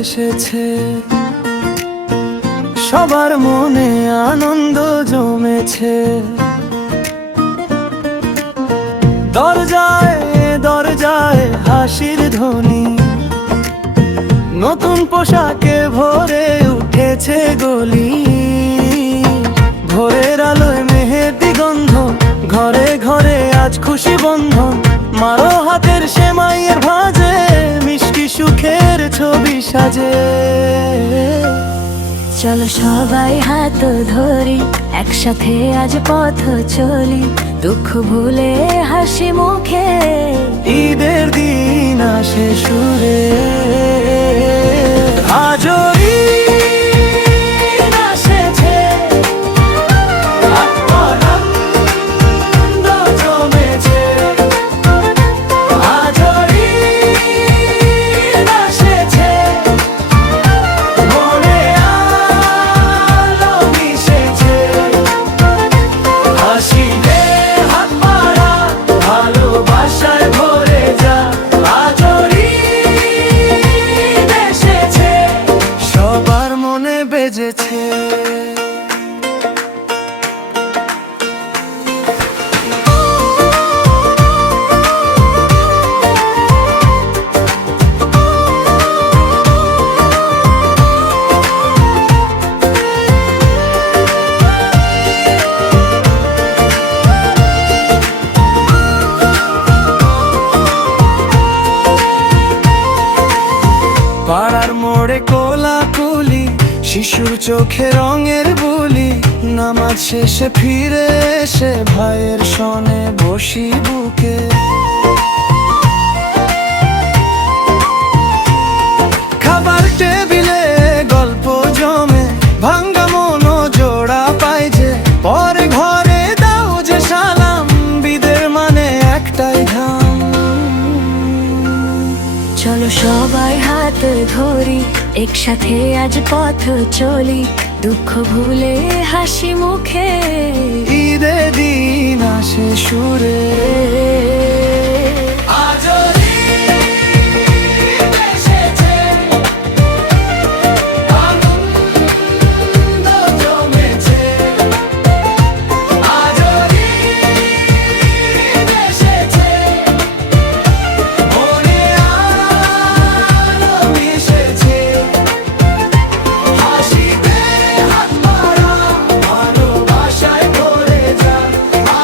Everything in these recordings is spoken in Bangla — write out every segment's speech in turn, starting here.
এসেছে, সবার মনে আনন্দ জমেছে। দরজায় দরজায় হাসির ধ্বনি, নতুন পোশাকে ভরে উঠেছে গলি। ভোরের আলোয় মেহেদি গন্ধ, ঘরে ঘরে আজ খুশি বন্ধন। মারো হাতের সেমাইয়ের ভাজে, মিষ্টি সুখের ছবি সাজে। চলো সবাই হাত ধরি, একসাথে আজ পথ চলি, দুঃখ ভুলে হাসি মুখে ঈদের দিন আসে সুরে। আজও ঈদ আসেছে, আনন্দ জমেছে। আজও ঈদ আসেছে, মনে আলো মিশেছে। হাসিলে হাত পাড়া, ভালোবাসায় ভরে যা। আজও ঈদ এসেছে, সবার মনে বেজেছে। পাড়ার মোড়ে কোলাকুলি, শিশুর চোখে রঙের বুলি। নামাজ শেষে ফিরে এসে ভাইয়ের সনে বসি বুকে। খাবার টেবিলে গল্প জমে, ভাঙ্গা মনো জোড়া পাই যে। পরে ঘরে দাও যে সালাম, বিদের মানে একটাই ধাম। চলো সবাই হাত ধরি, একসাথে আজ পথ চলি, দুঃখ ভুলে হাসি মুখে ঈদের দিন আসে সুরে। আজও ঈদ এসেছে, আনন্দ জমেছে। আজও ঈদ এসেছে, মনে আলো মিশেছে। হাসিতে হাত পাড়া, ভালোবাসায় ভরে যা।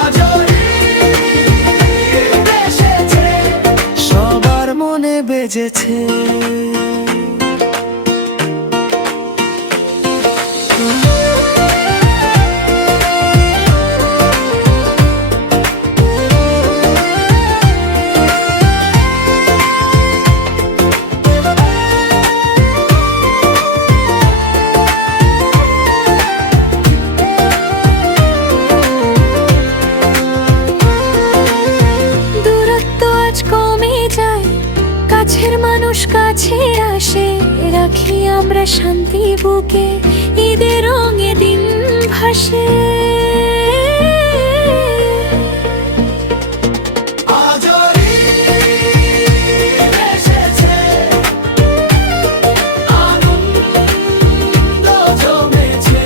আজও ঈদ এসেছে, সবার মনে বেজেছে। দূরত্ব আজ কমে যায়, কাছের মানুষ কাছে আসে, রাখি আমরা শান্তি বুকে, ঈদের রঙে দিন ভাসে। আজও ঈদ এসেছে, আনন্দ জমেছে।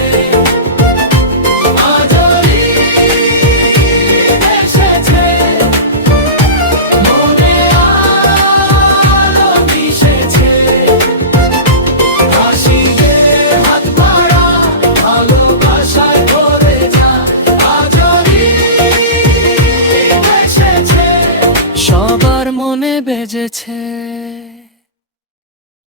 আজও ঈদ এসেছে, মনে আলো মিশেছে। হাসিলে হাত পাড়া, ভালোবাসায় ভরে যা। আজও ঈদ এসেছে, সবার মনে বেজেছে।